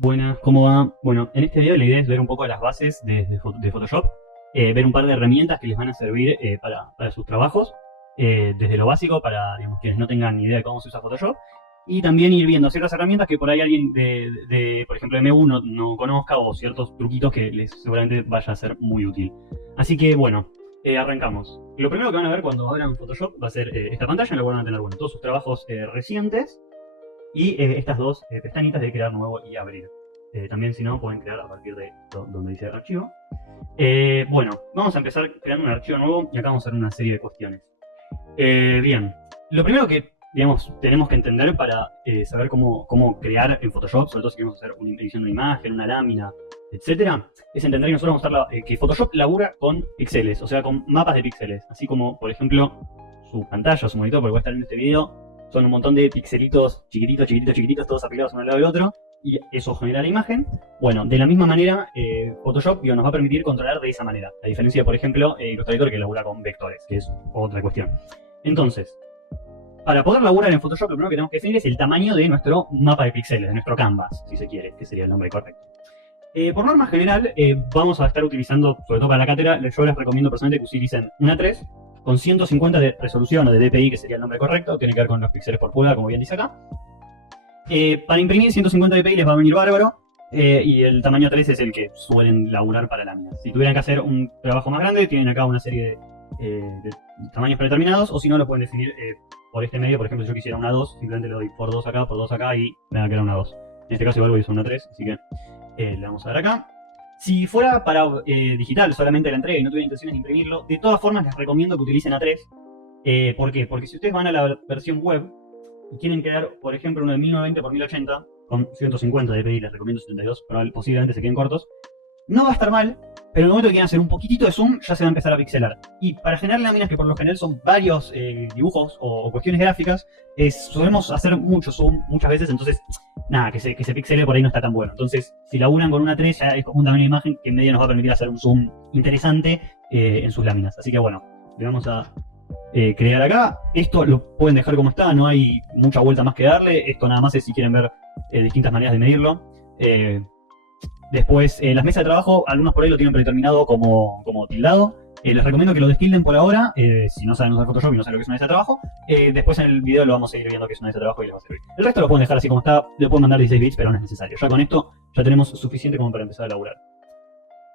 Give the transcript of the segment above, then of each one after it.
Buenas, ¿cómo va? Bueno, en este video la idea es ver un poco las bases de Photoshop, ver un par de herramientas que les van a servir para sus trabajos, desde lo básico para, digamos, quienes no tengan ni idea de cómo se usa Photoshop, y también ir viendo ciertas herramientas que por ahí alguien por ejemplo, M1 no conozca, o ciertos truquitos que les seguramente vaya a ser muy útil. Así que, bueno, arrancamos. Lo primero que van a ver cuando abran Photoshop va a ser esta pantalla en la cual van a tener, bueno, todos sus trabajos recientes, y estas dos pestañitas de crear nuevo y abrir. También, si no, pueden crear a partir de donde dice archivo. Bueno, vamos a empezar creando un archivo nuevo y acá vamos a hacer una serie de cuestiones. Bien, lo primero que, digamos, tenemos que entender para saber cómo crear en Photoshop, sobre todo si queremos hacer una edición de una imagen, una lámina, etcétera, es entender que nosotros vamos a usar que Photoshop labura con píxeles, o sea, con mapas de píxeles. Así como, por ejemplo, su pantalla, su monitor, porque voy a estar en este video, son un montón de pixelitos chiquititos, chiquititos, chiquititos, todos apilados uno al lado del otro, y eso genera la imagen. Bueno, de la misma manera, Photoshop nos va a permitir controlar de esa manera, a diferencia de, por ejemplo, Illustrator, que labura con vectores, que es otra cuestión. Entonces, para poder laburar en Photoshop, lo primero que tenemos que definir es el tamaño de nuestro mapa de píxeles, de nuestro canvas, si se quiere, que sería el nombre correcto. Por norma general, vamos a estar utilizando, sobre todo para la cátedra, yo les recomiendo personalmente que utilicen una 3 con 150 de resolución, o de DPI, que sería el nombre correcto, tiene que ver con los píxeles por pulgada, como bien dice acá. Para imprimir 150 dpi les va a venir bárbaro, y el tamaño 3 es el que suelen laburar para láminas. Si tuvieran que hacer un trabajo más grande, tienen acá una serie de tamaños predeterminados, o si no, lo pueden definir por este medio. Por ejemplo, si yo quisiera una 2, simplemente le doy por 2 acá, y me va a quedar una 2. En este caso igual voy a usar una 3, así que le vamos a dar acá. Si fuera para digital solamente la entrega y no tuviera intenciones de imprimirlo, de todas formas les recomiendo que utilicen A3. ¿Por qué? Porque si ustedes van a la versión web y quieren crear, por ejemplo, uno de 1920 por 1080 con 150 dpi, les recomiendo 72, pero posiblemente se queden cortos, no va a estar mal, pero en el momento que quieran hacer un poquito de zoom, ya se va a empezar a pixelar. Y para generar láminas, que por lo general son varios dibujos o cuestiones gráficas, solemos hacer mucho zoom muchas veces, entonces, nada, que se pixele por ahí no está tan bueno. Entonces, si laburan con una 3, ya es como un tamaño de imagen que en medio nos va a permitir hacer un zoom interesante en sus láminas. Así que bueno, le vamos a crear acá. Esto lo pueden dejar como está, no hay mucha vuelta más que darle. Esto nada más es si quieren ver distintas maneras de medirlo. Después, las mesas de trabajo, algunos por ahí lo tienen predeterminado como tildado. Les recomiendo que lo destilden por ahora, si no saben usar Photoshop y no saben lo que es una mesa de trabajo. Después en el video lo vamos a ir viendo que es una mesa de trabajo y les va a servir. El resto lo pueden dejar así como está, le pueden mandar 16 bits, pero no es necesario. Ya con esto ya tenemos suficiente como para empezar a laburar.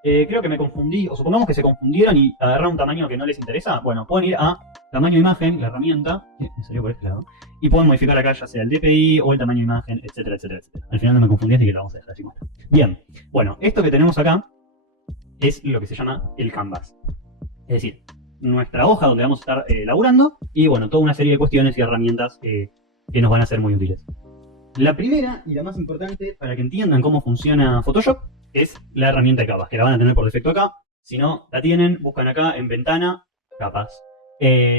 Creo que me confundí, o supongamos que se confundieron y agarraron un tamaño que no les interesa. Bueno, pueden ir a tamaño de imagen, la herramienta, me salió por este lado, y pueden modificar acá ya sea el DPI o el tamaño de imagen, etcétera, etcétera, etcétera. Al final no me confundí, así que lo vamos a dejar así como está. Bien, bueno, esto que tenemos acá es lo que se llama el canvas. Es decir, nuestra hoja donde vamos a estar laburando, y bueno, toda una serie de cuestiones y herramientas que nos van a ser muy útiles. La primera y la más importante para que entiendan cómo funciona Photoshop es la herramienta de capas, que la van a tener por defecto acá. Si no la tienen, buscan acá en ventana, capas.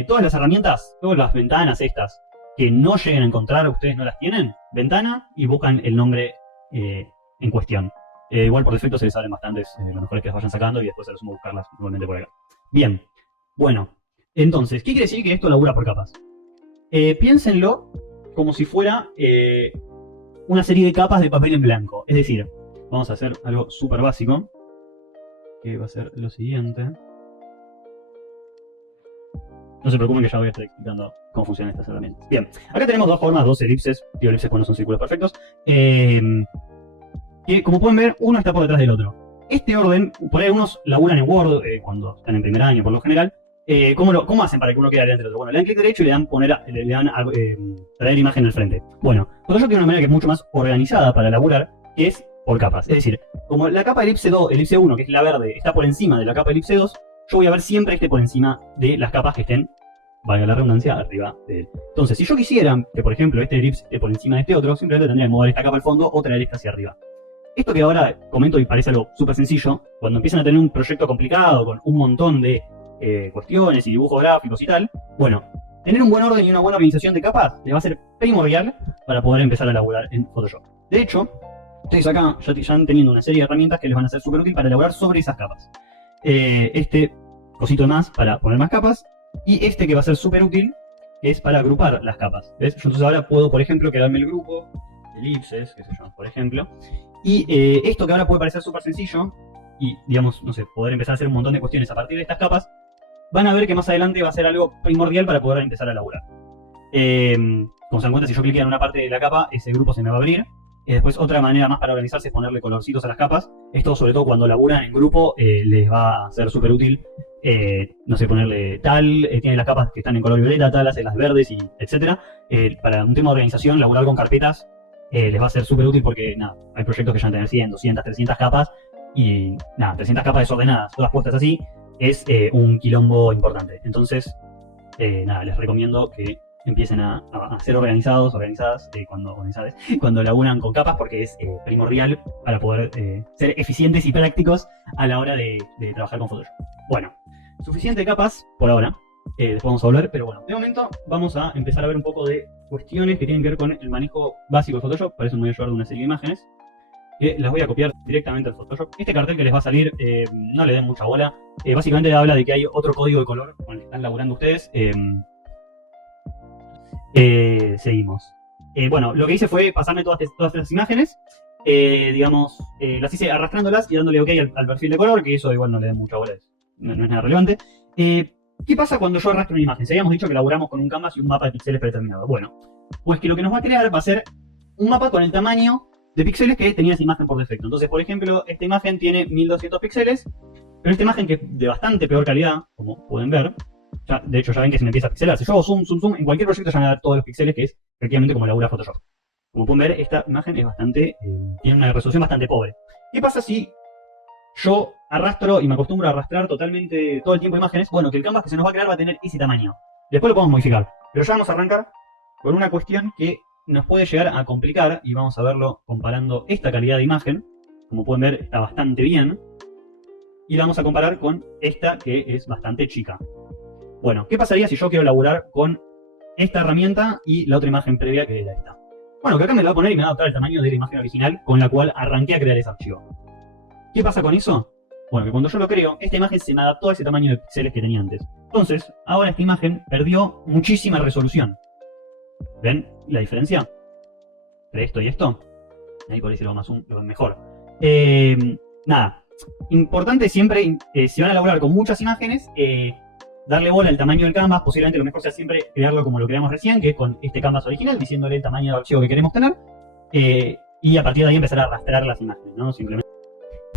Todas las herramientas, todas las ventanas estas que no lleguen a encontrar, ustedes no las tienen, ventana, y buscan el nombre en cuestión. Igual por defecto se les abren bastantes, lo mejor es que las vayan sacando y después se les suma buscarlas igualmente por acá. Bien, bueno, entonces, ¿qué quiere decir que esto labura por capas? Piénsenlo como si fuera una serie de capas de papel en blanco. Es decir, vamos a hacer algo súper básico, que va a ser lo siguiente. No se preocupen que ya voy a estar explicando cómo funcionan estas herramientas. Bien, acá tenemos dos formas, dos elipses. Digo elipses cuando son círculos perfectos. Que como pueden ver, uno está por detrás del otro. Este orden, por ahí algunos laburan en Word cuando están en primer año por lo general. ¿Cómo hacen para que uno quede adelante del otro? Bueno, le dan clic derecho y le dan traer imagen al frente. Bueno, Photoshop tiene una manera que es mucho más organizada para laburar, que es por capas. Es decir, como la capa elipse 2, elipse 1, que es la verde, está por encima de la capa elipse 2, yo voy a ver siempre por encima de las capas que estén, valga la redundancia, arriba de él. Entonces, si yo quisiera que, por ejemplo, este elipse esté por encima de este otro, simplemente tendría que mover esta capa al fondo o traer esta hacia arriba. Esto que ahora comento y parece algo súper sencillo, cuando empiezan a tener un proyecto complicado con un montón de cuestiones y dibujos gráficos y tal, bueno, tener un buen orden y una buena organización de capas le va a ser primordial para poder empezar a laburar en Photoshop. De hecho, ustedes acá ya están teniendo una serie de herramientas que les van a ser súper útil para elaborar sobre esas capas. Este cosito de más para poner más capas, y este que va a ser súper útil es para agrupar las capas. ¿Ves? Yo entonces ahora puedo, por ejemplo, quedarme el grupo elipses, qué sé yo, por ejemplo. Y esto que ahora puede parecer súper sencillo, y digamos, no sé, poder empezar a hacer un montón de cuestiones a partir de estas capas, van a ver que más adelante va a ser algo primordial para poder empezar a laburar. Como se dan cuenta, si yo cliqueo en una parte de la capa, ese grupo se me va a abrir. Después, otra manera más para organizarse es ponerle colorcitos a las capas. Esto, sobre todo cuando laburan en grupo, les va a ser súper útil. No sé, ponerle tal, tiene las capas que están en color violeta, tal, hace las verdes, y etcétera. Para un tema de organización, laburar con carpetas les va a ser súper útil porque, nada, hay proyectos que ya van a tener 100, 200, 300 capas. Y, nada, 300 capas desordenadas, todas puestas así, es un quilombo importante. Entonces, nada, les recomiendo que empiecen a ser organizados, organizadas, cuando laburan con capas, porque es primordial para poder ser eficientes y prácticos a la hora de trabajar con Photoshop. Bueno, suficiente capas por ahora. Después vamos a volver, pero bueno, de momento vamos a empezar a ver un poco de cuestiones que tienen que ver con el manejo básico de Photoshop. Para eso me voy a ayudar de una serie de imágenes, que las voy a copiar directamente al Photoshop. Este cartel que les va a salir, no le den mucha bola. Básicamente habla de que hay otro código de color con el que están laburando ustedes. Seguimos. Bueno, lo que hice fue pasarme todas estas imágenes, digamos, las hice arrastrándolas y dándole OK al perfil de color, que eso igual no le den mucha bola, no es nada relevante. ¿Qué pasa cuando yo arrastro una imagen? Si habíamos dicho que laburamos con un canvas y un mapa de píxeles predeterminado. Bueno, pues que lo que nos va a crear va a ser un mapa con el tamaño de píxeles que tenía esa imagen por defecto. Entonces, por ejemplo, esta imagen tiene 1200 píxeles, pero esta imagen, que es de bastante peor calidad, como pueden ver, de hecho ya ven que se me empieza a pixelar. Si yo hago zoom, zoom, zoom, en cualquier proyecto ya me va a dar todos los píxeles, que es efectivamente como labura Photoshop. Como pueden ver, esta imagen es bastante, tiene una resolución bastante pobre. ¿Qué pasa si yo arrastro y me acostumbro a arrastrar totalmente todo el tiempo imágenes? Bueno, que el canvas que se nos va a crear va a tener ese tamaño. Después lo podemos modificar. Pero ya vamos a arrancar con una cuestión que nos puede llegar a complicar, y vamos a verlo comparando esta calidad de imagen. Como pueden ver, está bastante bien. Y la vamos a comparar con esta, que es bastante chica. Bueno, ¿qué pasaría si yo quiero laburar con esta herramienta y la otra imagen previa, que era esta? Bueno, que acá me la va a poner y me va a adaptar el tamaño de la imagen original con la cual arranqué a crear ese archivo. ¿Qué pasa con eso? Bueno, que cuando yo lo creo, esta imagen se me adaptó a ese tamaño de píxeles que tenía antes. Entonces, ahora esta imagen perdió muchísima resolución. ¿Ven la diferencia entre esto y esto? Ahí por ahí se lo más lo mejor. Nada, importante siempre, si van a laburar con muchas imágenes, darle bola al tamaño del canvas. Posiblemente lo mejor sea siempre crearlo como lo creamos recién, que es con este canvas original, diciéndole el tamaño del archivo que queremos tener, y a partir de ahí empezar a arrastrar las imágenes, ¿no? Simplemente.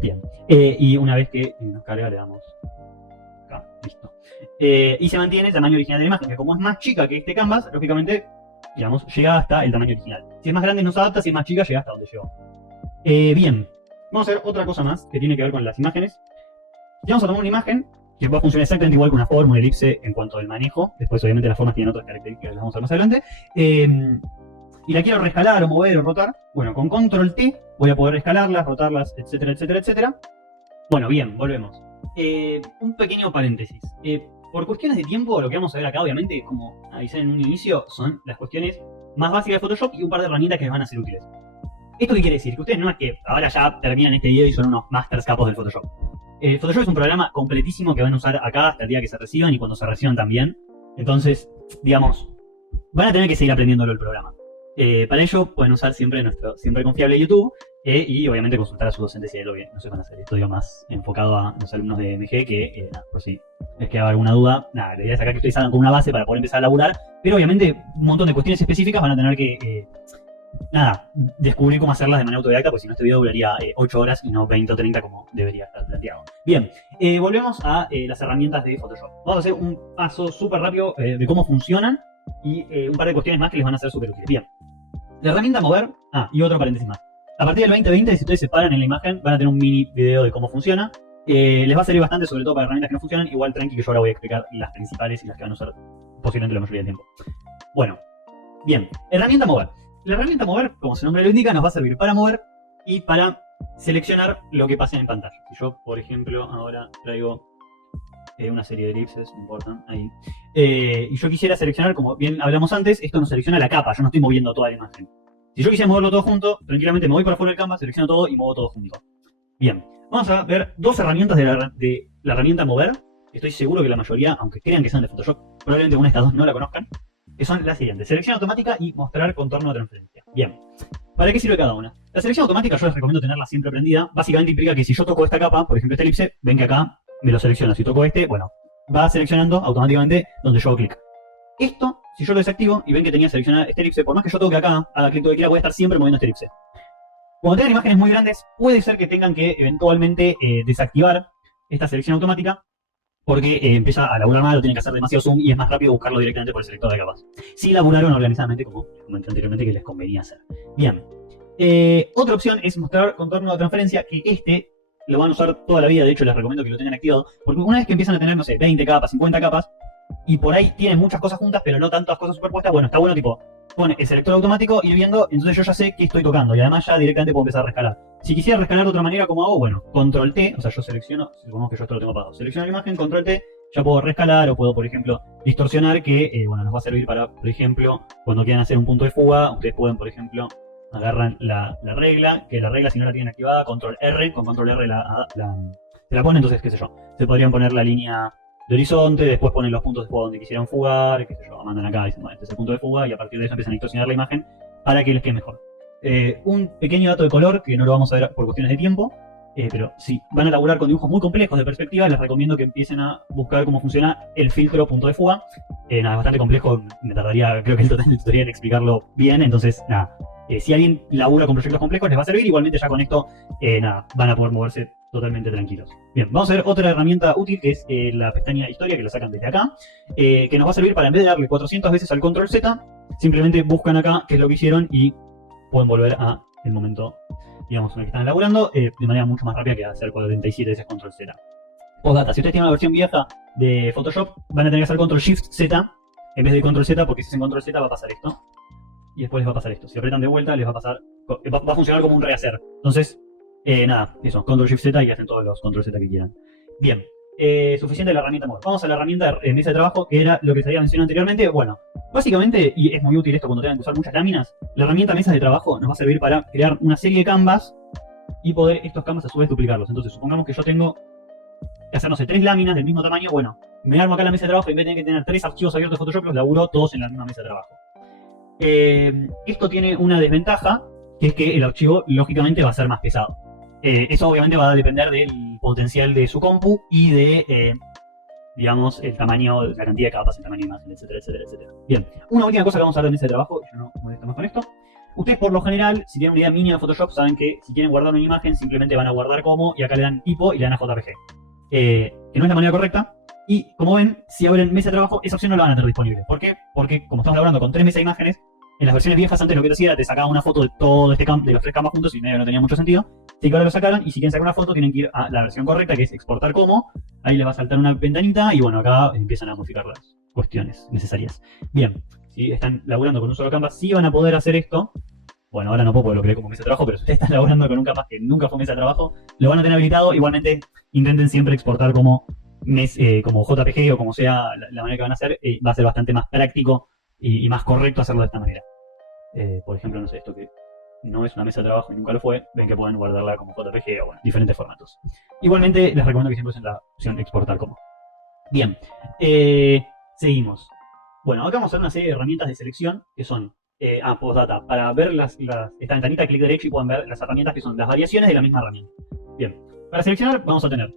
Bien. Y una vez que nos carga, le damos acá, listo. Y se mantiene el tamaño original de la imagen, que como es más chica que este canvas, lógicamente, digamos, llega hasta el tamaño original. Si es más grande no se adapta, si es más chica llega hasta donde llegó. Bien. Vamos a hacer otra cosa más que tiene que ver con las imágenes. Y vamos a tomar una imagen que va a funcionar exactamente igual que una forma, una elipse en cuanto al manejo. Después, obviamente, las formas tienen otras características que las vamos a ver más adelante. Y la quiero rescalar o mover o rotar. Bueno, con control T voy a poder rescalarlas, rotarlas, etcétera, etcétera, etcétera. Bueno, bien, volvemos. Un pequeño paréntesis. Por cuestiones de tiempo, lo que vamos a ver acá, obviamente, como avisé en un inicio, son las cuestiones más básicas de Photoshop y un par de herramientas que les van a ser útiles. ¿Esto qué quiere decir? Que ustedes no es que ahora ya terminan este video y son unos masters capos del Photoshop. Photoshop es un programa completísimo que van a usar acá hasta el día que se reciban y cuando se reciban también. Entonces, digamos, van a tener que seguir aprendiéndolo el programa. Para ello pueden usar siempre nuestro siempre confiable YouTube y obviamente consultar a sus docentes si hay algo que no sepan hacer. Esto digo más enfocado a los alumnos de MG que, nada, por si les queda alguna duda, nada, la idea es acá que ustedes salgan con una base para poder empezar a laburar, pero obviamente un montón de cuestiones específicas van a tener que, nada, descubrir cómo hacerlas de manera autodidacta, porque si no este video duraría 8 horas y no 20 o 30 como debería estar planteado. Bien, volvemos a las herramientas de Photoshop. Vamos a hacer un paso súper rápido de cómo funcionan y un par de cuestiones más que les van a ser súper útiles. Bien, la herramienta mover, y otro paréntesis más. A partir del 2020, si ustedes se paran en la imagen, van a tener un mini video de cómo funciona. Les va a servir bastante, sobre todo para herramientas que no funcionan. Igual tranqui que yo ahora voy a explicar las principales y las que van a usar posiblemente la mayoría del tiempo. Bueno, bien, herramienta mover. La herramienta mover, como su nombre lo indica, nos va a servir para mover y para seleccionar lo que pase en pantalla. Si yo, por ejemplo, ahora traigo una serie de elipses, no importa, ahí. Y yo quisiera seleccionar, como bien hablamos antes, esto nos selecciona la capa, yo no estoy moviendo toda la imagen. Si yo quisiera moverlo todo junto, tranquilamente me voy para fuera del canvas, selecciono todo y muevo todo junto. Bien, vamos a ver dos herramientas de la herramienta mover. Estoy seguro que la mayoría, aunque crean que sean de Photoshop, probablemente una de estas dos no la conozcan. Que son las siguientes: selección automática y mostrar contorno de transferencia. Bien, ¿Para qué sirve cada una? La selección automática yo les recomiendo tenerla siempre prendida. Básicamente implica que si yo toco esta capa, por ejemplo esta elipse, ven que acá me lo selecciona. Si toco este, bueno, va seleccionando automáticamente donde yo hago clic. Esto, si yo lo desactivo y ven que tenía seleccionada esta elipse, por más que yo toque acá, haga clic donde quiera, voy a estar siempre moviendo esta elipse. Cuando tengan imágenes muy grandes, puede ser que tengan que eventualmente desactivar esta selección automática porque empieza a laburar mal o tienen que hacer demasiado zoom y es más rápido buscarlo directamente por el selector de capas. Si laburaron organizadamente, como comenté anteriormente, que les convenía hacer. Bien. Otra opción es mostrar contorno de transferencia, que este lo van a usar toda la vida. De hecho, les recomiendo que lo tengan activado, porque una vez que empiezan a tener, no sé, 20 capas, 50 capas, y por ahí tienen muchas cosas juntas, pero no tantas cosas superpuestas, bueno, está bueno, tipo, pone el selector automático, ir viendo, entonces yo ya sé qué estoy tocando, y además ya directamente puedo empezar a rescalar. Si quisiera rescalar de otra manera, ¿cómo hago? Bueno, control T, o sea, yo selecciono, supongamos que yo esto lo tengo apagado, selecciono la imagen, control T, ya puedo rescalar, o puedo, por ejemplo, distorsionar, que, bueno, nos va a servir para, por ejemplo, cuando quieran hacer un punto de fuga, ustedes pueden, por ejemplo, agarran la regla, que la regla si no la tienen activada, control R, con control R se la ponen, entonces, qué sé yo, se podrían poner la línea de horizonte, después ponen los puntos de fuga donde quisieran fugar, qué sé yo, mandan acá y dicen, bueno, este es el punto de fuga, y a partir de eso empiezan a distorsionar la imagen para que les quede mejor. Un pequeño dato de color, que no lo vamos a ver por cuestiones de tiempo, pero si van a laburar con dibujos muy complejos de perspectiva, les recomiendo que empiecen a buscar cómo funciona el filtro punto de fuga. Nada, es bastante complejo, me tardaría creo que el total del tutorial en explicarlo bien, entonces nada. Si alguien labura con proyectos complejos les va a servir, igualmente ya con esto, nada, van a poder moverse totalmente tranquilos. Bien, vamos a ver otra herramienta útil que es la pestaña historia, que la sacan desde acá, que nos va a servir para en vez de darle 400 veces al control Z, simplemente buscan acá qué es lo que hicieron y pueden volver a el momento, digamos, en el que están laburando, de manera mucho más rápida que hacer 47 veces control Z. Postdata, si ustedes tienen una versión vieja de Photoshop, van a tener que hacer control Shift Z en vez de control Z, porque si hacen control Z va a pasar esto. Y después les va a pasar esto. Si apretan de vuelta, les va a pasar, va a funcionar como un rehacer. Entonces, nada, eso, control Shift Z y hacen todos los control Z que quieran. Bien, suficiente la herramienta More. Vamos a la herramienta mesa de trabajo, que era lo que les había mencionado anteriormente. Bueno, básicamente, y es muy útil esto cuando tengan que usar muchas láminas, la herramienta mesas de trabajo nos va a servir para crear una serie de canvas y poder estos canvas a su vez duplicarlos. Entonces, supongamos que yo tengo que hacer, no sé, 3 láminas del mismo tamaño. Bueno, me armo acá la mesa de trabajo y en vez de tener que tener 3 archivos abiertos de Photoshop, los laburo todos en la misma mesa de trabajo. Esto tiene una desventaja, que es que el archivo lógicamente va a ser más pesado. Eso obviamente va a depender del potencial de su compu y de, digamos, el tamaño, la cantidad de capas, el tamaño de imagen, etcétera, etcétera, etcétera. Bien, una última cosa que vamos a ver en ese trabajo, yo no me molesto más con esto. Ustedes por lo general, si tienen una idea mínima de Photoshop, saben que si quieren guardar una imagen, simplemente van a guardar como, y acá le dan tipo y le dan a JPG. Que no es la manera correcta. Y como ven, si abren mesa de trabajo, esa opción no la van a tener disponible. ¿Por qué? Porque como estamos hablando con 3 mesas de imágenes, en las versiones viejas antes lo que hacía era te sacaba una foto de todo este campo, de los 3 campos juntos, y medio no tenía mucho sentido. Así que ahora lo sacaron, y si quieren sacar una foto tienen que ir a la versión correcta, que es exportar como. Ahí les va a saltar una ventanita, y bueno, acá empiezan a modificar las cuestiones necesarias. Bien, si están laburando con un solo canvas, sí van a poder hacer esto. Bueno, ahora no puedo porque lo creé como mesa de trabajo, pero si ustedes están laburando con un canvas que nunca fue mesa de trabajo, lo van a tener habilitado. Igualmente, intenten siempre exportar como JPG o como sea la manera que van a hacer, va a ser bastante más práctico y más correcto hacerlo de esta manera. Por ejemplo, no sé, esto que no es una mesa de trabajo y nunca lo fue, ven que pueden guardarla como JPG o bueno, diferentes formatos. Igualmente, les recomiendo que siempre usen la opción exportar como. Bien, seguimos. Bueno, acá vamos a ver una serie de herramientas de selección que son postdata, para ver esta ventanita, clic derecho y pueden ver las herramientas que son las variaciones de la misma herramienta. Bien, para seleccionar vamos a tener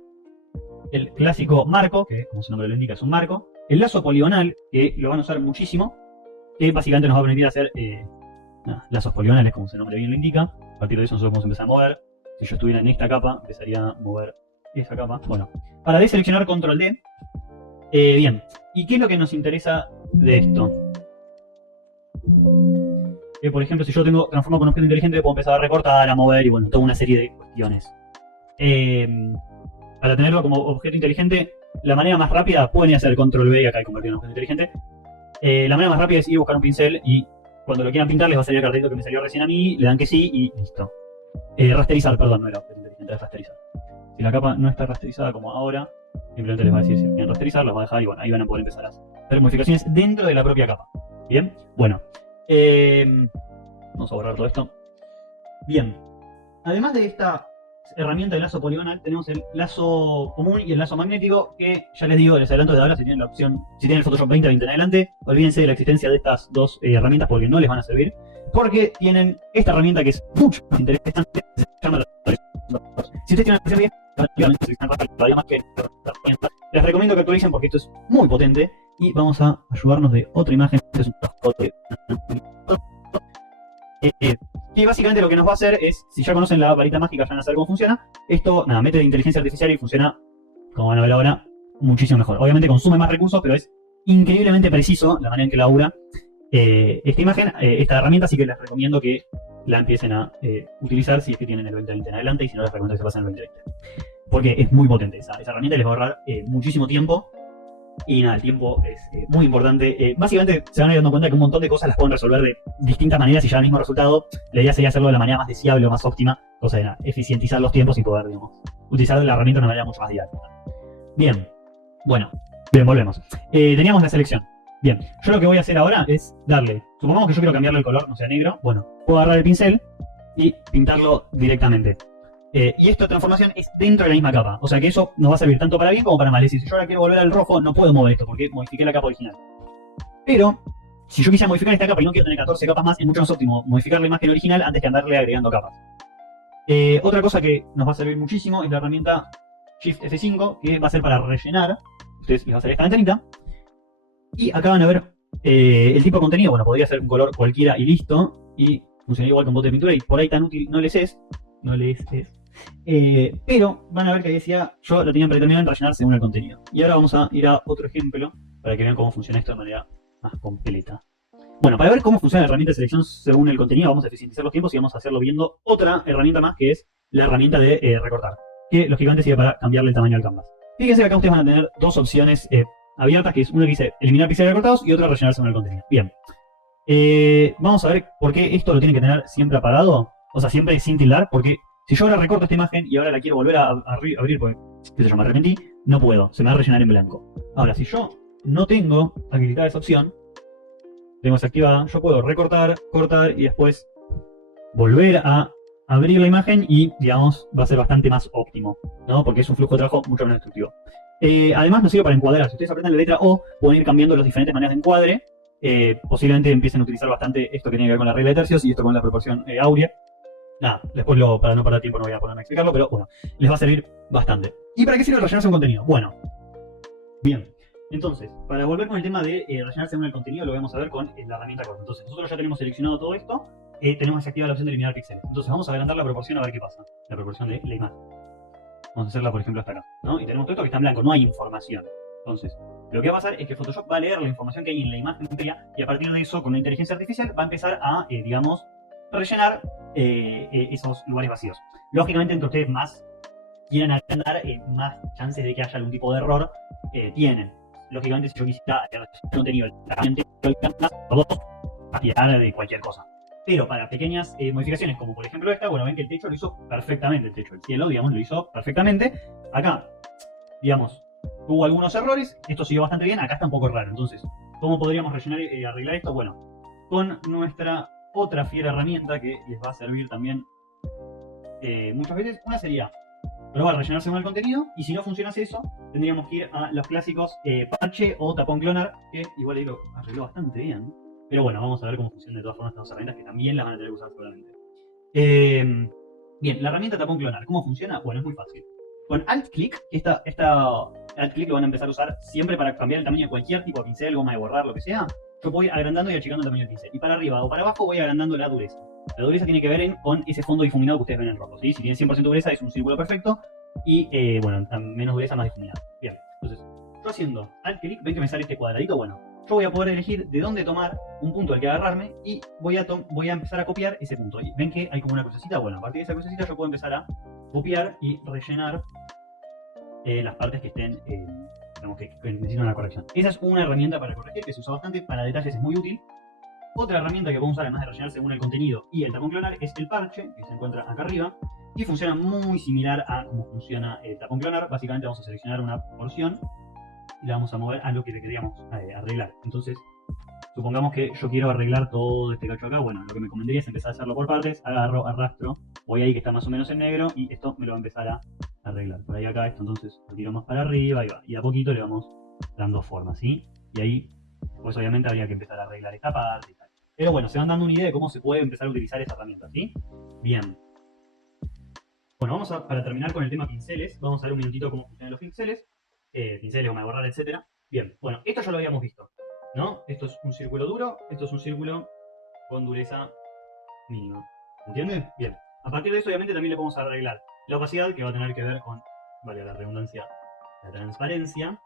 el clásico marco, que como su nombre lo indica es un marco, el lazo poligonal, que lo van a usar muchísimo, que básicamente nos va a permitir hacer lazos poligonales, como su nombre bien lo indica. A partir de eso nosotros podemos empezar a mover. Si yo estuviera en esta capa, empezaría a mover esa capa. Bueno, para deseleccionar, control D. Bien, ¿y qué es lo que nos interesa de esto? Por ejemplo, si yo transformo con un objeto inteligente, puedo empezar a recortar, a mover y bueno, toda una serie de cuestiones. Para tenerlo como objeto inteligente, la manera más rápida, pueden hacer control B y acá convertir en objeto inteligente. La manera más rápida es ir a buscar un pincel y cuando lo quieran pintar les va a salir el cartelito que me salió recién a mí, le dan que sí y listo. Rasterizar, perdón, no era objeto inteligente, es rasterizar. Si la capa no está rasterizada como ahora, simplemente les va a decir si quieren rasterizar, los va a dejar y bueno, ahí van a poder empezar a hacer modificaciones dentro de la propia capa. Bien, bueno. Vamos a borrar todo esto. Bien, además de esta herramienta de lazo poligonal, tenemos el lazo común y el lazo magnético, que ya les digo, les adelanto de ahora, si tienen la opción, si tienen el Photoshop 20 en adelante, olvídense de la existencia de estas dos herramientas porque no les van a servir. porque tienen esta herramienta que es mucho más interesante. Se llama la resolución. Si ustedes tienen una versión todavía más que esta herramienta, les recomiendo que actualicen porque esto es muy potente. Y vamos a ayudarnos de otra imagen. Este es un foto de y básicamente lo que nos va a hacer es, si ya conocen la varita mágica, ya van a saber cómo funciona. Esto, nada, mete de inteligencia artificial y funciona, como van a ver ahora, muchísimo mejor. Obviamente consume más recursos, pero es increíblemente preciso la manera en que labura esta imagen, esta herramienta, así que les recomiendo que la empiecen a utilizar si es que tienen el 2020 en adelante, y si no, les recomiendo que se pasen el 2020. Porque es muy potente esa herramienta, les va a ahorrar muchísimo tiempo. Y nada, el tiempo es muy importante. Básicamente se van a ir dando cuenta que un montón de cosas las pueden resolver de distintas maneras y ya el mismo resultado. La idea sería hacerlo de la manera más deseable o más óptima, cosa de nada, eficientizar los tiempos y poder, digamos, utilizar la herramienta de una manera mucho más didáctica. Bien, bueno, bien, volvemos. Teníamos la selección. Bien, yo lo que voy a hacer ahora es darle, supongamos que yo quiero cambiarle el color, no sea negro. Bueno, puedo agarrar el pincel y pintarlo directamente. Y esta transformación es dentro de la misma capa. O sea que eso nos va a servir tanto para bien como para mal. Es decir, si yo ahora quiero volver al rojo, no puedo mover esto porque modifiqué la capa original. Pero, si yo quisiera modificar esta capa y no quiero tener 14 capas más, es mucho más óptimo modificar la imagen original antes que andarle agregando capas. Otra cosa que nos va a servir muchísimo es la herramienta Shift F5, que va a ser para rellenar. Ustedes les va a salir esta ventanita. Y acá van a ver el tipo de contenido. Bueno, podría ser un color cualquiera y listo. Y funciona igual con bote de pintura y por ahí tan útil no les es. Pero van a ver que ahí decía, yo lo tenía predeterminado en rellenar según el contenido. Y ahora vamos a ir a otro ejemplo para que vean cómo funciona esto de manera más completa. Bueno, para ver cómo funciona la herramienta de selección según el contenido, vamos a eficientizar los tiempos y vamos a hacerlo viendo otra herramienta más, que es la herramienta de recortar, que lógicamente sirve para cambiarle el tamaño al canvas. Fíjense que acá ustedes van a tener dos opciones abiertas, que es una que dice eliminar píxeles recortados y otra rellenar según el contenido. Bien, vamos a ver por qué esto lo tienen que tener siempre apagado, o sea, siempre sin tildar, porque si yo ahora recorto esta imagen y ahora la quiero volver a abrir porque, qué sé yo, me arrepentí, no puedo, se me va a rellenar en blanco. Ahora, si yo no tengo habilitada esa opción, tengo desactivada, yo puedo recortar, cortar y después volver a abrir la imagen y, digamos, va a ser bastante más óptimo, ¿no? Porque es un flujo de trabajo mucho menos destructivo. Además nos sirve para encuadrar. Si ustedes apretan la letra O, pueden ir cambiando las diferentes maneras de encuadre. Posiblemente empiecen a utilizar bastante esto que tiene que ver con la regla de tercios y esto con la proporción áurea. Nada, después para no perder tiempo no voy a ponerme a explicarlo, pero bueno, les va a servir bastante. ¿Y para qué sirve rellenarse un contenido? Bueno, bien. Entonces, para volver con el tema de rellenar según el contenido, lo vamos a ver con la herramienta corta. Entonces, nosotros ya tenemos seleccionado todo esto, tenemos desactivada la opción de eliminar píxeles. Entonces, vamos a agrandar la proporción a ver qué pasa. La proporción de la imagen. Vamos a hacerla, por ejemplo, hasta acá, ¿no? Y tenemos todo esto que está en blanco, no hay información. Entonces, lo que va a pasar es que Photoshop va a leer la información que hay en la imagen y a partir de eso, con la inteligencia artificial, va a empezar a, digamos, rellenar esos lugares vacíos. Lógicamente, entre ustedes más quieran agrandar, más chances de que haya algún tipo de error tienen. Lógicamente, si yo quisiera contenido a tirar de cualquier cosa. Pero para pequeñas modificaciones, como por ejemplo esta, bueno, ven que el techo lo hizo perfectamente, el techo del cielo, digamos, lo hizo perfectamente. Acá, digamos, hubo algunos errores, esto siguió bastante bien, acá está un poco raro. Entonces, ¿cómo podríamos rellenar y arreglar esto? Bueno, con nuestra otra fiera herramienta que les va a servir también muchas veces. Una sería probar rellenar según el contenido, y si no funcionase eso, tendríamos que ir a los clásicos parche o tapón clonar, que igual ahí lo arregló bastante bien. Pero bueno, vamos a ver cómo funcionan de todas formas estas dos herramientas que también las van a tener que usar seguramente. Bien, la herramienta tapón clonar, ¿cómo funciona? Bueno, es muy fácil. Con alt-click, esta alt-click lo van a empezar a usar siempre para cambiar el tamaño de cualquier tipo de pincel, goma de borrar, lo que sea. Yo voy agrandando y achicando el tamaño del pincel. Y para arriba o para abajo voy agrandando la dureza. La dureza tiene que ver con ese fondo difuminado que ustedes ven en rojo, ¿sí? Si tiene 100% dureza es un círculo perfecto. Y bueno, menos dureza, más difuminado. Bien, entonces, yo haciendo alt-click, ven que me sale este cuadradito. Bueno, yo voy a poder elegir de dónde tomar un punto al que agarrarme y voy a empezar a copiar ese punto. Y ven que hay como una crucecita. Bueno, a partir de esa crucecita yo puedo empezar a copiar y rellenar las partes que estén, digamos, que necesitan una corrección. Esa es una herramienta para corregir que se usa bastante, para detalles es muy útil. Otra herramienta que podemos usar, además de rellenar según el contenido y el tapón clonar, es el parche, que se encuentra acá arriba, y funciona muy similar a cómo funciona el tapón clonar. Básicamente vamos a seleccionar una porción y la vamos a mover a lo que le queríamos arreglar. Entonces, supongamos que yo quiero arreglar todo este cacho acá. Bueno, lo que me convendría es empezar a hacerlo por partes. Agarro, arrastro, voy ahí que está más o menos en negro y esto me lo va a empezar a arreglar. Por ahí acá esto entonces lo tiro más para arriba y va. Y a poquito le vamos dando forma, ¿sí? Y ahí, pues obviamente habría que empezar a arreglar esta parte y tal. Pero bueno, se van dando una idea de cómo se puede empezar a utilizar esa herramienta, ¿sí? Bien. Bueno, para terminar con el tema pinceles, vamos a ver un minutito cómo funcionan los pinceles. Pinceles, goma de borrar, etc. Bien, bueno, esto ya lo habíamos visto, ¿no? Esto es un círculo duro, esto es un círculo con dureza mínima. ¿Entienden? Bien. A partir de eso, obviamente, también le podemos arreglar la opacidad, que va a tener que ver con, vale la redundancia, la transparencia.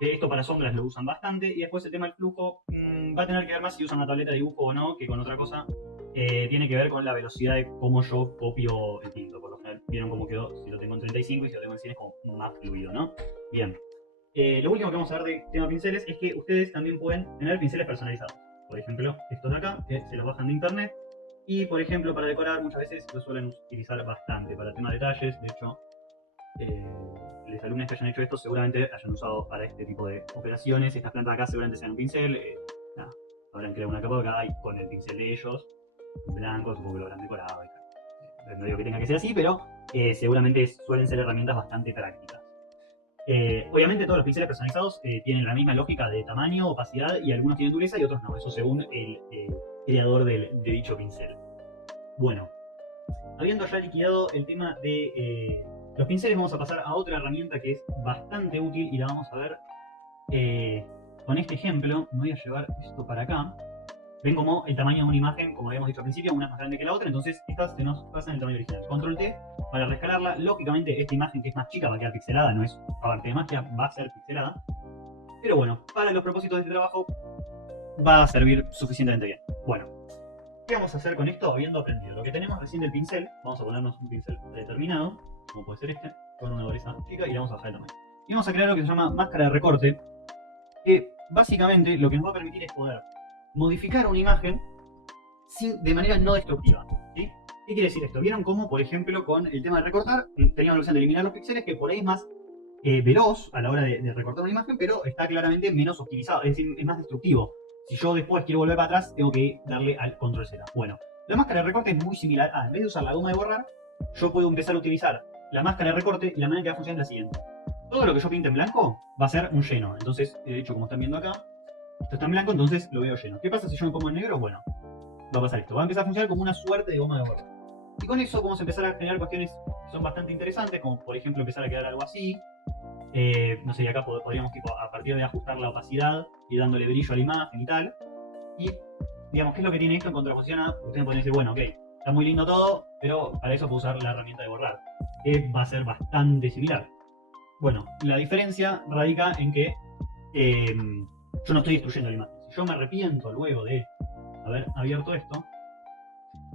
Esto para sombras lo usan bastante. Y después el tema del flujo va a tener que ver más si usan una tableta de dibujo o no, que con otra cosa. Tiene que ver con la velocidad de cómo yo copio el tinto. Por lo general, vieron cómo quedó si lo tengo en 35 y si lo tengo en 100 es como más fluido, ¿no? Bien. Lo último que vamos a ver de tema pinceles es que ustedes también pueden tener pinceles personalizados. Por ejemplo, estos de acá, que se los bajan de internet. Y por ejemplo, para decorar muchas veces lo suelen utilizar bastante. Para el tema de detalles, de hecho, los alumnos que hayan hecho esto seguramente hayan usado para este tipo de operaciones. Estas plantas de acá seguramente sean un pincel. Nada, habrán creado una capa acá y con el pincel de ellos, en blanco, supongo que lo habrán decorado. No digo que tenga que ser así, pero seguramente suelen ser herramientas bastante prácticas. Obviamente todos los pinceles personalizados tienen la misma lógica de tamaño, opacidad, y algunos tienen dureza y otros no. Eso según el creador de dicho pincel. Bueno, habiendo ya liquidado el tema de los pinceles, vamos a pasar a otra herramienta que es bastante útil y la vamos a ver con este ejemplo. Me voy a llevar esto para acá. Ven como el tamaño de una imagen, como habíamos dicho al principio, una es más grande que la otra, entonces estas se nos pasan el tamaño original. Control T para rescalarla. Lógicamente esta imagen que es más chica va a quedar pixelada, no es parte de magia, va a ser pixelada. Pero bueno, para los propósitos de este trabajo va a servir suficientemente bien. Bueno, ¿qué vamos a hacer con esto habiendo aprendido? Lo que tenemos recién del pincel, vamos a ponernos un pincel determinado, como puede ser este, con una dureza chica, y le vamos a bajar el tamaño. Y vamos a crear lo que se llama máscara de recorte, que básicamente lo que nos va a permitir es poder modificar una imagen de manera no destructiva, ¿sí? ¿Qué quiere decir esto? ¿Vieron cómo, por ejemplo, con el tema de recortar, teníamos la opción de eliminar los píxeles, que por ahí es más veloz a la hora de recortar una imagen, pero está claramente menos optimizado, es decir, es más destructivo. Si yo después quiero volver para atrás, tengo que darle al control Z. Bueno, la máscara de recorte es muy similar a, en vez de usar la goma de borrar, yo puedo empezar a utilizar la máscara de recorte y la manera que va a funcionar es la siguiente. Todo lo que yo pinte en blanco va a ser un lleno. Entonces, de hecho, como están viendo acá, esto está en blanco, entonces lo veo lleno. ¿Qué pasa si yo me pongo en negro? Bueno, va a pasar esto. Va a empezar a funcionar como una suerte de goma de borrar. Y con eso vamos a empezar a generar cuestiones que son bastante interesantes, como por ejemplo empezar a quedar algo así. No sé, y acá podríamos tipo, a partir de ajustar la opacidad y dándole brillo a la imagen y tal. Y digamos, ¿qué es lo que tiene esto en contraposición a? Ustedes pueden decir, bueno, ok, está muy lindo todo, pero para eso puedo usar la herramienta de borrar, que va a ser bastante similar. Bueno, la diferencia radica en que yo no estoy destruyendo la imagen. Si yo me arrepiento luego de haber abierto esto,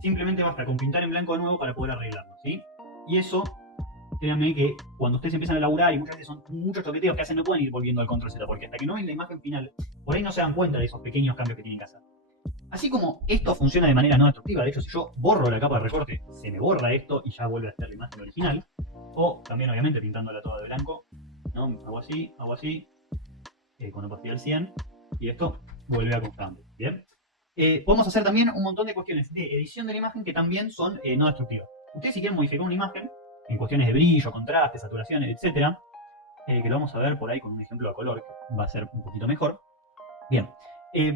simplemente basta con pintar en blanco de nuevo para poder arreglarlo, ¿sí? Y eso, créanme que cuando ustedes empiezan a elaborar, y muchas veces son muchos toqueteos que hacen, no pueden ir volviendo al control Z, porque hasta que no ven la imagen final, por ahí no se dan cuenta de esos pequeños cambios que tienen que hacer. Así como esto funciona de manera no destructiva, de hecho si yo borro la capa de recorte, se me borra esto y ya vuelve a ser la imagen original. O también obviamente pintándola toda de blanco, ¿no? Hago así, con opacidad al 100, y esto vuelve a constante, ¿bien? Podemos hacer también un montón de cuestiones de edición de la imagen que también son no destructivas. Ustedes si quieren modificar una imagen, en cuestiones de brillo, contraste, saturación, etc., que lo vamos a ver por ahí con un ejemplo a color, que va a ser un poquito mejor. Bien,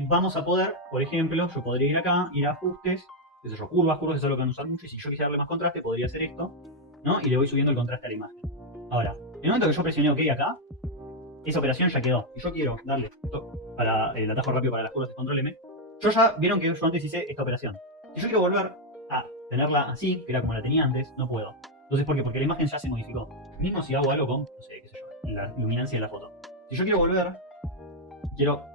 vamos a poder, por ejemplo, yo podría ir acá, ir a ajustes, qué sé yo, curvas, eso es lo que van a usar mucho, y si yo quisiera darle más contraste, podría hacer esto, ¿no? Y le voy subiendo el contraste a la imagen. Ahora, en el momento que yo presioné OK acá, esa operación ya quedó. Y yo quiero darle esto para el atajo rápido para las curvas de control M. Yo ya vieron que yo antes hice esta operación. Si yo quiero volver a tenerla así, que era como la tenía antes, no puedo. Entonces, ¿por qué? Porque la imagen ya se modificó. Mismo si hago algo con, no sé, qué sé yo, la luminancia de la foto. Si yo quiero volver, quiero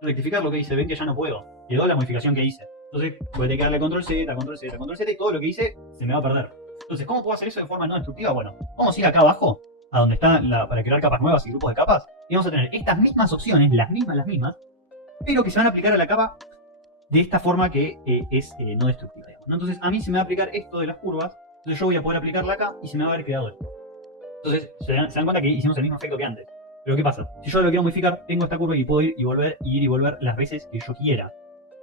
rectificar lo que hice, ven que ya no puedo. Quedó la modificación que hice. Entonces, voy a tener que darle control Z, control Z, control Z, y todo lo que hice se me va a perder. Entonces, ¿cómo puedo hacer eso de forma no destructiva? Bueno, vamos a ir acá abajo, a donde está para crear capas nuevas y grupos de capas, y vamos a tener estas mismas opciones, las mismas, pero que se van a aplicar a la capa de esta forma que es no destructiva, digamos, ¿no? Entonces, a mí se me va a aplicar esto de las curvas, entonces yo voy a poder aplicarla acá y se me va a haber quedado esto. Entonces, se dan cuenta que hicimos el mismo efecto que antes. Pero ¿qué pasa? Si yo lo quiero modificar, tengo esta curva y puedo ir y volver las veces que yo quiera.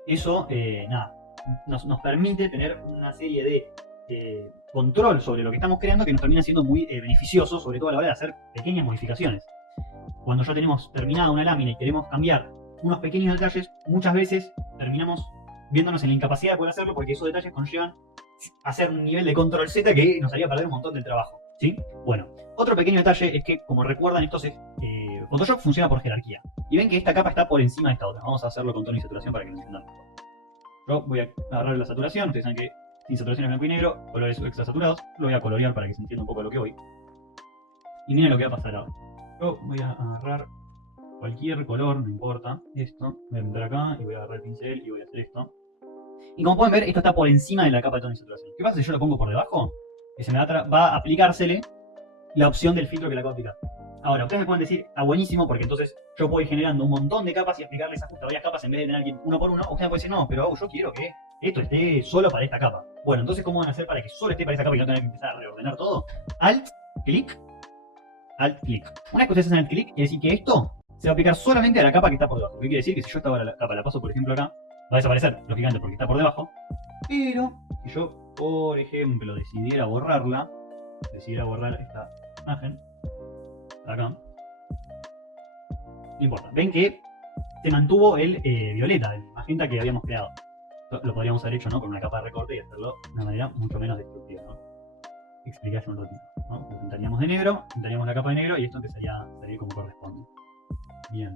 Eso, nada, nos permite tener una serie de control sobre lo que estamos creando que nos termina siendo muy beneficioso, sobre todo a la hora de hacer pequeñas modificaciones. Cuando ya tenemos terminada una lámina y queremos cambiar unos pequeños detalles, muchas veces terminamos viéndonos en la incapacidad de poder hacerlo porque esos detalles conllevan hacer un nivel de control Z que nos haría perder un montón del trabajo, ¿sí? Bueno, otro pequeño detalle es que, como recuerdan, Photoshop funciona por jerarquía. Y ven que esta capa está por encima de esta otra. Vamos a hacerlo con tono y saturación para que lo entiendan mejor. Yo voy a agarrar la saturación, ustedes saben que sin saturación es blanco y negro, colores extra saturados, lo voy a colorear para que se entienda un poco de lo que voy. Y miren lo que va a pasar ahora. Yo voy a agarrar cualquier color, no importa, esto, voy a entrar acá y voy a agarrar el pincel y voy a hacer esto. Y como pueden ver, esto está por encima de la capa de tono y saturación. ¿Qué pasa si yo lo pongo por debajo? Que se me va a aplicársele la opción del filtro que le acabo de aplicar. Ahora, ustedes me pueden decir, está buenísimo porque entonces yo puedo ir generando un montón de capas y aplicarles ajuste a varias capas en vez de tener alguien uno por uno. O ustedes me pueden decir, no, pero yo quiero que esto esté solo para esta capa. Bueno, entonces, ¿cómo van a hacer para que solo esté para esta capa y no tengan que empezar a reordenar todo? Alt, clic, Alt, clic. Una vez que ustedes hacen Alt, clic, quiere decir que esto se va a aplicar solamente a la capa que está por debajo. ¿Qué quiere decir? Que si yo esta la capa la paso, por ejemplo, acá, va a desaparecer, lógicamente, porque está por debajo. Pero, si yo, por ejemplo, decidiera borrar esta imagen, acá, no importa. Ven que se mantuvo el violeta, el magenta que habíamos creado. Lo podríamos haber hecho, ¿no?, con una capa de recorte y hacerlo de una manera mucho menos destructiva, ¿no? Explicarse un ratito, ¿no? Lo pintaríamos de negro, pintaríamos la capa de negro y esto empezaría a salir como corresponde. Bien.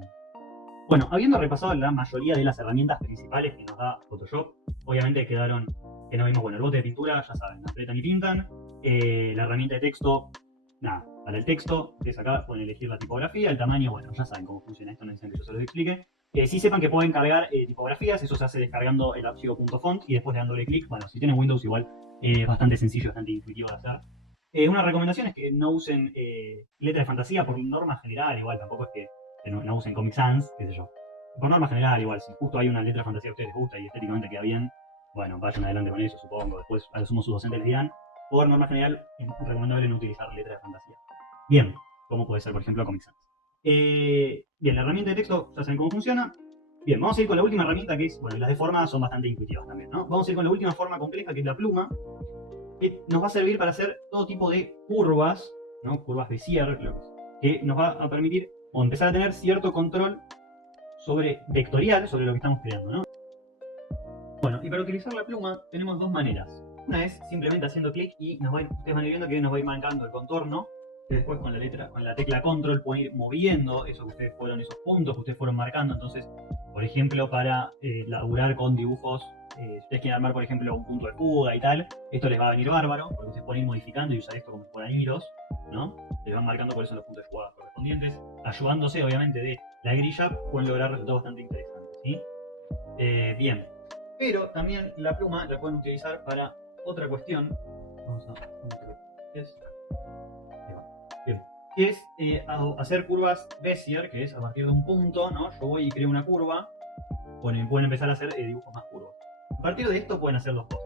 Bueno, habiendo repasado la mayoría de las herramientas principales que nos da Photoshop, obviamente quedaron que no vimos, bueno, el bote de pintura, ya saben, apretan y pintan, la herramienta de texto, nada, para el texto, ustedes acá pueden elegir la tipografía, el tamaño, bueno, ya saben cómo funciona esto, no necesitan que yo se los explique. Sí sepan que pueden cargar tipografías, eso se hace descargando el archivo .font y después dándole clic. Bueno, si tienen Windows igual es bastante sencillo, bastante intuitivo de hacer. Una recomendación es que no usen letra de fantasía por norma general, igual tampoco es que no usen Comic Sans, qué sé yo. Por norma general, igual, si justo hay una letra de fantasía que a ustedes les gusta y estéticamente queda bien, bueno, vayan adelante con eso, supongo. Después, a lo sumo sus docentes les dirán. Por norma general, es recomendable no utilizar letra de fantasía. Bien, como puede ser, por ejemplo, Comic Sans. Bien, la herramienta de texto, ya saben cómo funciona. Bien, vamos a ir con la última herramienta que es, bueno, las de forma son bastante intuitivas también, ¿no? Vamos a ir con la última forma compleja que es la pluma, que nos va a servir para hacer todo tipo de curvas, ¿no? Curvas Bezier, que nos va a permitir o empezar a tener cierto control vectorial sobre lo que estamos creando, ¿no? Bueno, y para utilizar la pluma tenemos dos maneras. Una es simplemente haciendo clic y ustedes van a ir viendo que nos va a ir marcando el contorno. Que después con la tecla control pueden ir moviendo eso que ustedes fueron, esos puntos que ustedes fueron marcando. Entonces, por ejemplo, para laburar con dibujos, si ustedes quieren armar, por ejemplo, un punto de fuga y tal, esto les va a venir bárbaro, porque ustedes pueden ir modificando y usar esto como si fueran hilos, ¿no? Les van marcando cuáles son los puntos de fuga correspondientes, ayudándose, obviamente, de la grilla, pueden lograr resultados bastante interesantes, ¿sí? Bien, pero también la pluma la pueden utilizar para otra cuestión. Vamos a bien, que es hacer curvas Bezier, que es a partir de un punto, ¿no? Yo voy y creo una curva, pueden empezar a hacer dibujos más curvos. A partir de esto pueden hacer dos cosas.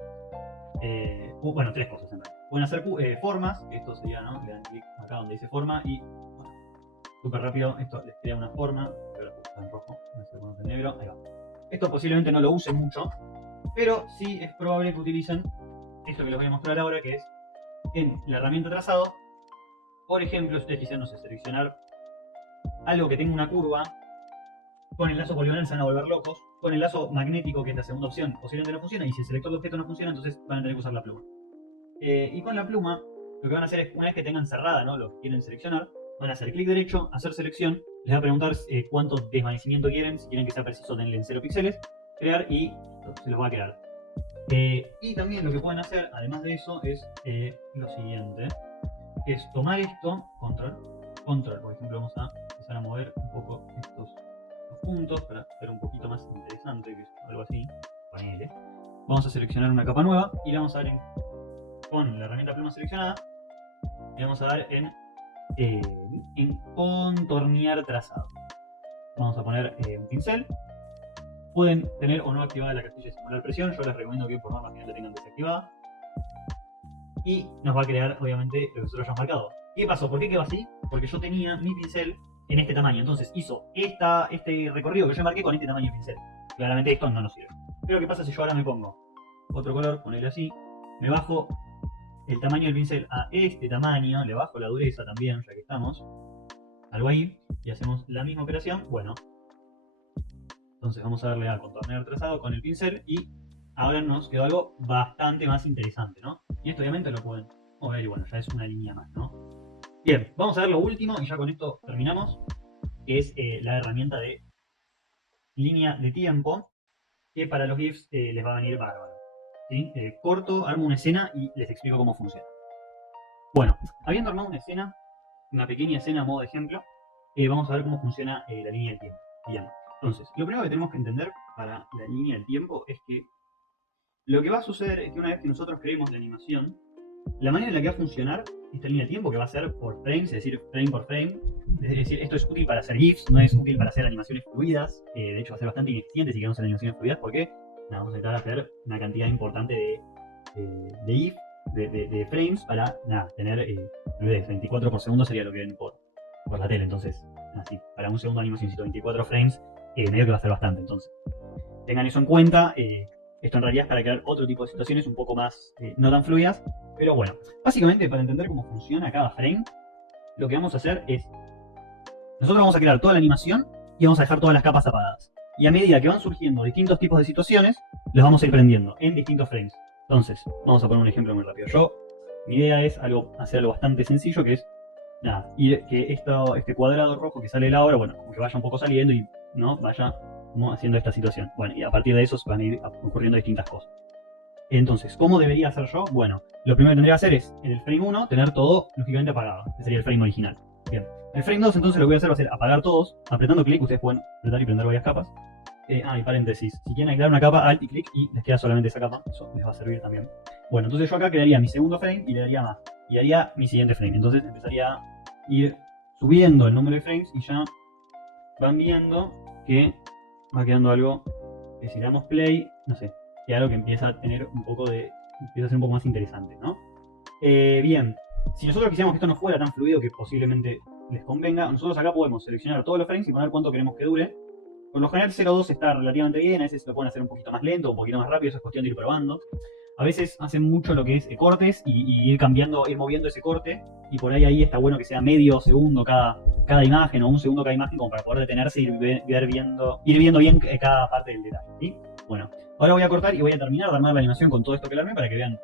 Bueno, tres cosas en realidad. Pueden hacer formas, que esto sería, ¿no? Le dan clic acá donde dice forma y, bueno, súper rápido, esto les crea una forma. Voy a puse en rojo, voy a hacer en negro, ahí va. Esto posiblemente no lo usen mucho, pero sí es probable que utilicen esto que les voy a mostrar ahora, que es en la herramienta trazado. Por ejemplo, si ustedes quisieran, no sé, seleccionar algo que tenga una curva, con el lazo poligonal se van a volver locos. Con el lazo magnético, que es la segunda opción, posiblemente no funciona. Y si el selector de objeto no funciona, entonces van a tener que usar la pluma. Y con la pluma, lo que van a hacer es, una vez que tengan cerrada, ¿no?, lo que quieren seleccionar, van a hacer clic derecho, hacer selección. Les va a preguntar cuánto desvanecimiento quieren. Si quieren que sea preciso, denle en 0 píxeles. Crear y se los va a crear. Y también lo que pueden hacer, además de eso, es lo siguiente. Es tomar esto, control, por ejemplo, vamos a empezar a mover un poco estos puntos para hacer un poquito más interesante, que es algo así. Ponele. Vamos a seleccionar una capa nueva y le vamos a dar con la herramienta pluma seleccionada, le vamos a dar en contornear trazado. Vamos a poner un pincel. Pueden tener o no activada la casilla de simular presión, yo les recomiendo que por norma general la tengan desactivada. Y nos va a crear, obviamente, lo que nosotros hayamos marcado. ¿Qué pasó? ¿Por qué quedó así? Porque yo tenía mi pincel en este tamaño. Entonces hizo este recorrido que yo marqué con este tamaño de pincel. Claramente esto no nos sirve. Pero ¿qué pasa si yo ahora me pongo otro color, ponerle así, me bajo el tamaño del pincel a este tamaño, le bajo la dureza también, ya que estamos, algo ahí, y hacemos la misma operación? Bueno, entonces vamos a darle a contornear trazado con el pincel y ahora nos quedó algo bastante más interesante, ¿no? Y esto obviamente lo pueden mover y bueno, ya es una línea más, ¿no? Bien, vamos a ver lo último y ya con esto terminamos, que es la herramienta de línea de tiempo, que para los GIFs les va a venir bárbaro. ¿Sí? Corto, armo una escena y les explico cómo funciona. Bueno, habiendo armado una escena, una pequeña escena a modo de ejemplo, vamos a ver cómo funciona la línea del tiempo. Bien, entonces, lo primero que tenemos que entender para la línea del tiempo es que lo que va a suceder es que una vez que nosotros creemos la animación, la manera en la que va a funcionar esta línea de tiempo, que va a ser por frames, es decir, frame por frame, es decir, esto es útil para hacer GIFs, no es útil para hacer animaciones fluidas, de hecho va a ser bastante ineficiente si queremos hacer animaciones fluidas, porque vamos a intentar hacer una cantidad importante de GIF, de frames, para tener fluidez. 24 por segundo sería lo que ven por la tele, entonces, así, para un segundo de animación, 24 frames, medio que va a ser bastante, entonces. Tengan eso en cuenta. Esto en realidad es para crear otro tipo de situaciones un poco más no tan fluidas. Pero bueno, básicamente para entender cómo funciona cada frame, lo que vamos a hacer es, nosotros vamos a crear toda la animación y vamos a dejar todas las capas apagadas. Y a medida que van surgiendo distintos tipos de situaciones, los vamos a ir prendiendo en distintos frames. Entonces, vamos a poner un ejemplo muy rápido. Mi idea es hacer algo bastante sencillo, que es, ir que este cuadrado rojo que sale la hora, bueno, como que vaya un poco saliendo y no vaya como haciendo esta situación. Bueno, y a partir de eso se van a ir ocurriendo distintas cosas. Entonces, ¿cómo debería hacer yo? Bueno, lo primero que tendría que hacer es, en el frame 1, tener todo lógicamente apagado. Ese sería el frame original. Bien. En el frame 2, entonces, lo que voy a hacer va a ser apagar todos. Apretando clic, ustedes pueden apretar y prender varias capas. Y paréntesis. Si quieren aislar una capa, alt y clic y les queda solamente esa capa. Eso les va a servir también. Bueno, entonces yo acá crearía mi segundo frame y le daría más. Y haría mi siguiente frame. Entonces empezaría a ir subiendo el número de frames y ya van viendo que va quedando algo que si le damos play, no sé, que algo que empieza a tener un poco empieza a ser un poco más interesante, ¿no? Bien, si nosotros quisiéramos que esto no fuera tan fluido que posiblemente les convenga, nosotros acá podemos seleccionar todos los frames y poner cuánto queremos que dure. Por lo general 0.2 está relativamente bien, a veces lo pueden hacer un poquito más lento, un poquito más rápido, eso es cuestión de ir probando. A veces hacen mucho lo que es cortes y ir cambiando, ir moviendo ese corte, y por ahí está bueno que sea medio segundo cada imagen o un segundo cada imagen, como para poder detenerse y ir viendo bien cada parte del detalle, ¿sí? Bueno, ahora voy a cortar y voy a terminar de armar la animación con todo esto que le armé para que vean,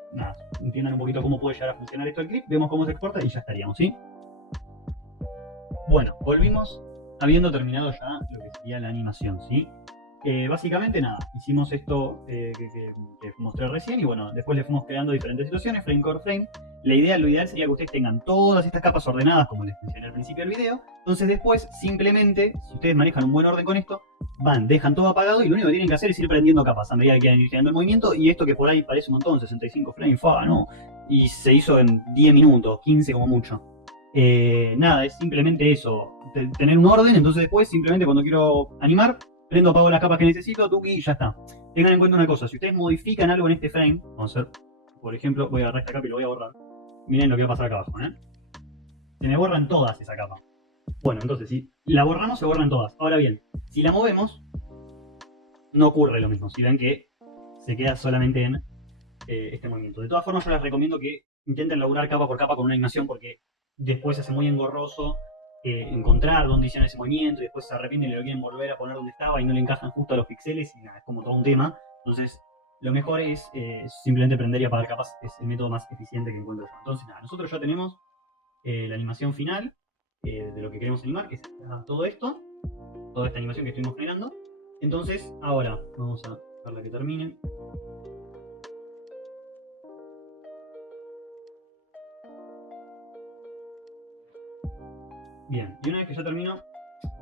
entiendan un poquito cómo puede llegar a funcionar esto del clip, vemos cómo se exporta y ya estaríamos, ¿sí? Bueno, volvimos habiendo terminado ya lo que sería la animación, ¿sí? Básicamente hicimos esto que mostré recién y bueno, después le fuimos creando diferentes situaciones, frame por frame. Lo ideal sería que ustedes tengan todas estas capas ordenadas como les mencioné al principio del video. Entonces después, simplemente, si ustedes manejan un buen orden con esto, dejan todo apagado y lo único que tienen que hacer es ir prendiendo capas a medida que quieran ir generando el movimiento. Y esto que por ahí parece un montón, 65 frames, ¿no? Y se hizo en 10 minutos, 15 como mucho. Es simplemente eso, tener un orden, entonces después simplemente cuando quiero animar, prendo, apago las capas que necesito, tuki, y ya está. Tengan en cuenta una cosa, si ustedes modifican algo en este frame, vamos a hacer, por ejemplo, voy a agarrar esta capa y lo voy a borrar. Miren lo que va a pasar acá abajo, Se me borran todas esa capa. Bueno, entonces si la borramos, se borran todas. Ahora bien, si la movemos, no ocurre lo mismo. Si ven que se queda solamente en este movimiento. De todas formas, yo les recomiendo que intenten laburar capa por capa con una animación porque después se hace muy engorroso encontrar dónde hicieron ese movimiento y después se arrepienten y lo quieren volver a poner donde estaba y no le encajan justo a los píxeles y es como todo un tema. Entonces, lo mejor es simplemente prender y apagar capas, es el método más eficiente que encuentro yo. Entonces, nosotros ya tenemos la animación final de lo que queremos animar, que es todo esto, toda esta animación que estuvimos generando. Entonces, ahora vamos a dejarla que termine. Bien, y una vez que ya terminó,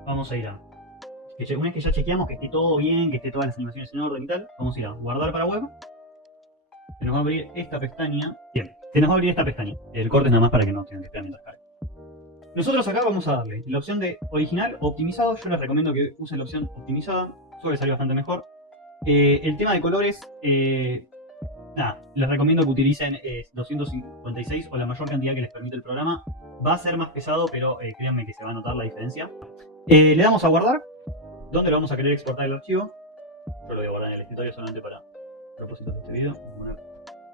vamos a ir a... Una vez que ya chequeamos que esté todo bien, que esté todas las animaciones en orden y tal, vamos a ir a guardar para web. Se nos va a abrir esta pestaña. Bien, se nos va a abrir esta pestaña. El corte es nada más para que no tengan que esperar mientras cargue. Nosotros acá vamos a darle la opción de original o optimizado. Yo les recomiendo que usen la opción optimizada. Suele salir bastante mejor. El tema de colores, les recomiendo que utilicen 256 o la mayor cantidad que les permite el programa. Va a ser más pesado, pero créanme que se va a notar la diferencia. Le damos a guardar. ¿Dónde lo vamos a querer exportar el archivo? Yo lo voy a guardar en el escritorio solamente para propósitos de este video.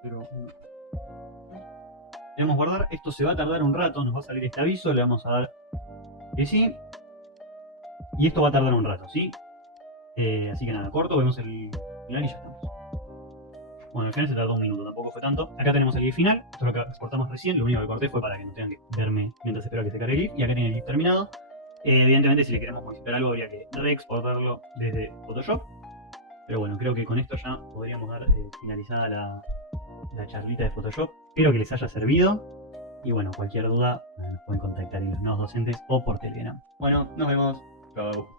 Le damos a guardar. Esto se va a tardar un rato. Nos va a salir este aviso. Le vamos a dar que sí. Y esto va a tardar un rato, ¿sí? Así que corto. Vemos el final y ya estamos. Bueno, al final se tardó un minuto, tampoco fue tanto. Acá tenemos el GIF final, esto es lo que exportamos recién, lo único que corté fue para que no tengan que verme mientras espero que se cargue el GIF. Y acá tienen el GIF terminado. Evidentemente si le queremos modificar algo habría que reexportarlo desde Photoshop. Pero bueno, creo que con esto ya podríamos dar finalizada la charlita de Photoshop. Espero que les haya servido. Y bueno, cualquier duda nos pueden contactar en los nodos docentes o por Telegram. Bueno, nos vemos. Chao.